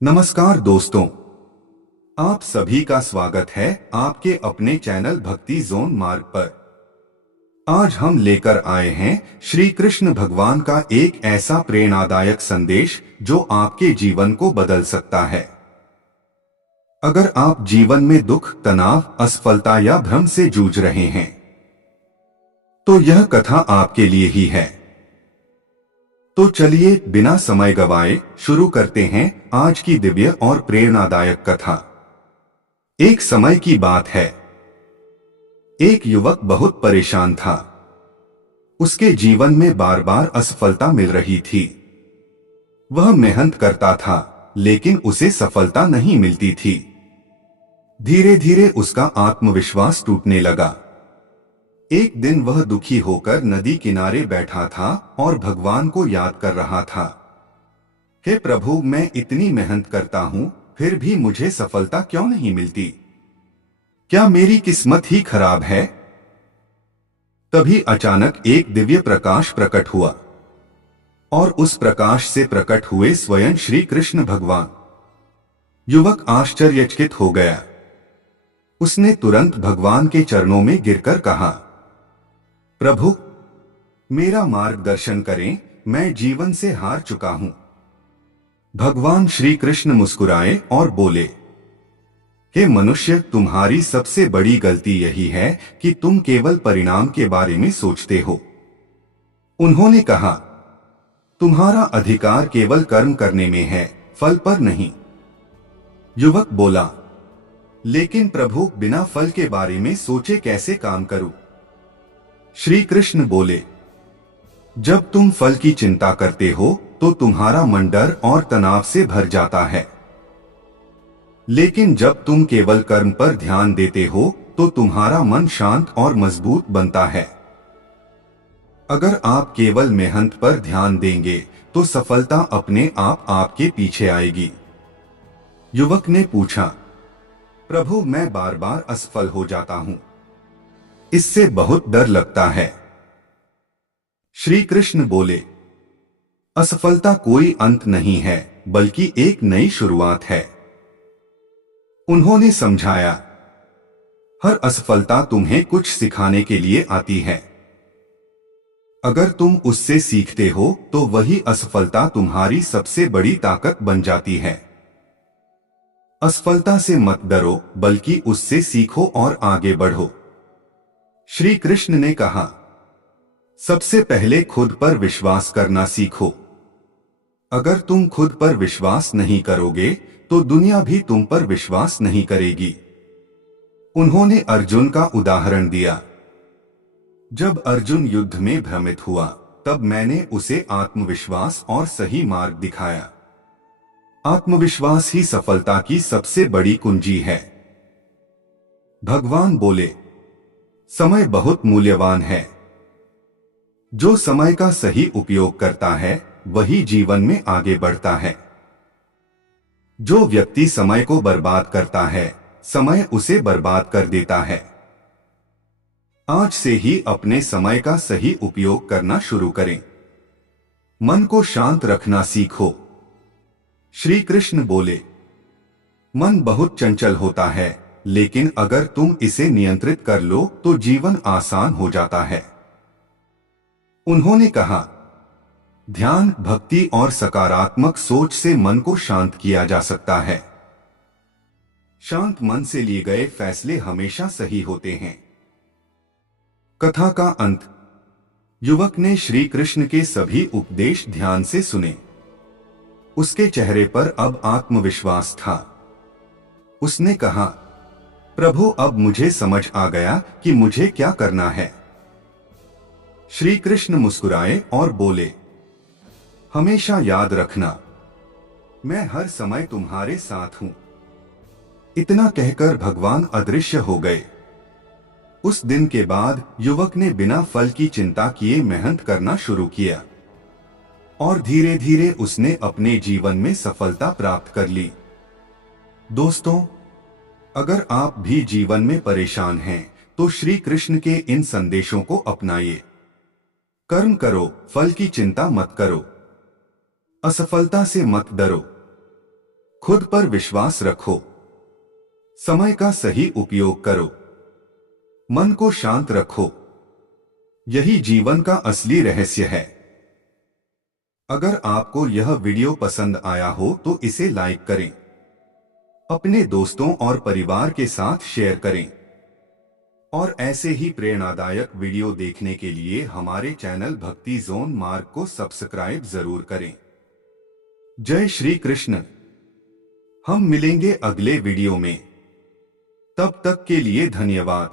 नमस्कार दोस्तों, आप सभी का स्वागत है आपके अपने चैनल भक्ति जोन मार्ग पर। आज हम लेकर आए हैं श्री कृष्ण भगवान का एक ऐसा प्रेरणादायक संदेश जो आपके जीवन को बदल सकता है। अगर आप जीवन में दुख, तनाव, असफलता या भ्रम से जूझ रहे हैं तो यह कथा आपके लिए ही है। तो चलिए बिना समय गवाए शुरू करते हैं आज की दिव्य और प्रेरणादायक कथा। एक समय की बात है, एक युवक बहुत परेशान था। उसके जीवन में बार बार असफलता मिल रही थी। वह मेहनत करता था लेकिन उसे सफलता नहीं मिलती थी। धीरे धीरे उसका आत्मविश्वास टूटने लगा। एक दिन वह दुखी होकर नदी किनारे बैठा था और भगवान को याद कर रहा था। हे प्रभु, मैं इतनी मेहनत करता हूँ फिर भी मुझे सफलता क्यों नहीं मिलती? क्या मेरी किस्मत ही खराब है? तभी अचानक एक दिव्य प्रकाश प्रकट हुआ और उस प्रकाश से प्रकट हुए स्वयं श्री कृष्ण भगवान। युवक आश्चर्यचकित हो गया। उसने तुरंत भगवान के चरणों में गिरकर कहा, प्रभु, मेरा मार्गदर्शन करें, मैं जीवन से हार चुका हूं। भगवान श्री कृष्ण मुस्कुराए और बोले, हे मनुष्य, तुम्हारी सबसे बड़ी गलती यही है कि तुम केवल परिणाम के बारे में सोचते हो। उन्होंने कहा, तुम्हारा अधिकार केवल कर्म करने में है, फल पर नहीं। युवक बोला, लेकिन प्रभु, बिना फल के बारे में सोचे कैसे काम करूं? श्री कृष्ण बोले, जब तुम फल की चिंता करते हो तो तुम्हारा मन डर और तनाव से भर जाता है, लेकिन जब तुम केवल कर्म पर ध्यान देते हो तो तुम्हारा मन शांत और मजबूत बनता है। अगर आप केवल मेहनत पर ध्यान देंगे तो सफलता अपने आप आपके पीछे आएगी। युवक ने पूछा, प्रभु, मैं बार बार असफल हो जाता हूं, इससे बहुत डर लगता है। श्री कृष्ण बोले, असफलता कोई अंत नहीं है बल्कि एक नई शुरुआत है। उन्होंने समझाया, हर असफलता तुम्हें कुछ सिखाने के लिए आती है। अगर तुम उससे सीखते हो तो वही असफलता तुम्हारी सबसे बड़ी ताकत बन जाती है। असफलता से मत डरो बल्कि उससे सीखो और आगे बढ़ो। श्री कृष्ण ने कहा, सबसे पहले खुद पर विश्वास करना सीखो। अगर तुम खुद पर विश्वास नहीं करोगे तो दुनिया भी तुम पर विश्वास नहीं करेगी। उन्होंने अर्जुन का उदाहरण दिया। जब अर्जुन युद्ध में भ्रमित हुआ तब मैंने उसे आत्मविश्वास और सही मार्ग दिखाया। आत्मविश्वास ही सफलता की सबसे बड़ी कुंजी है। भगवान बोले, समय बहुत मूल्यवान है। जो समय का सही उपयोग करता है वही जीवन में आगे बढ़ता है। जो व्यक्ति समय को बर्बाद करता है, समय उसे बर्बाद कर देता है। आज से ही अपने समय का सही उपयोग करना शुरू करें। मन को शांत रखना सीखो। श्री कृष्ण बोले, मन बहुत चंचल होता है, लेकिन अगर तुम इसे नियंत्रित कर लो तो जीवन आसान हो जाता है। उन्होंने कहा, ध्यान, भक्ति और सकारात्मक सोच से मन को शांत किया जा सकता है। शांत मन से लिए गए फैसले हमेशा सही होते हैं। कथा का अंत। युवक ने श्री कृष्ण के सभी उपदेश ध्यान से सुने। उसके चेहरे पर अब आत्मविश्वास था। उसने कहा, प्रभु, अब मुझे समझ आ गया कि मुझे क्या करना है। श्री कृष्ण मुस्कुराए और बोले, हमेशा याद रखना, मैं हर समय तुम्हारे साथ हूं। इतना कहकर भगवान अदृश्य हो गए। उस दिन के बाद युवक ने बिना फल की चिंता किए मेहनत करना शुरू किया और धीरे धीरे उसने अपने जीवन में सफलता प्राप्त कर ली। दोस्तों, अगर आप भी जीवन में परेशान हैं तो श्री कृष्ण के इन संदेशों को अपनाइए। कर्म करो, फल की चिंता मत करो। असफलता से मत डरो। खुद पर विश्वास रखो। समय का सही उपयोग करो। मन को शांत रखो। यही जीवन का असली रहस्य है। अगर आपको यह वीडियो पसंद आया हो तो इसे लाइक करें, अपने दोस्तों और परिवार के साथ शेयर करें और ऐसे ही प्रेरणादायक वीडियो देखने के लिए हमारे चैनल भक्ति जोन मार्ग को सब्सक्राइब जरूर करें। जय श्री कृष्ण। हम मिलेंगे अगले वीडियो में। तब तक के लिए धन्यवाद।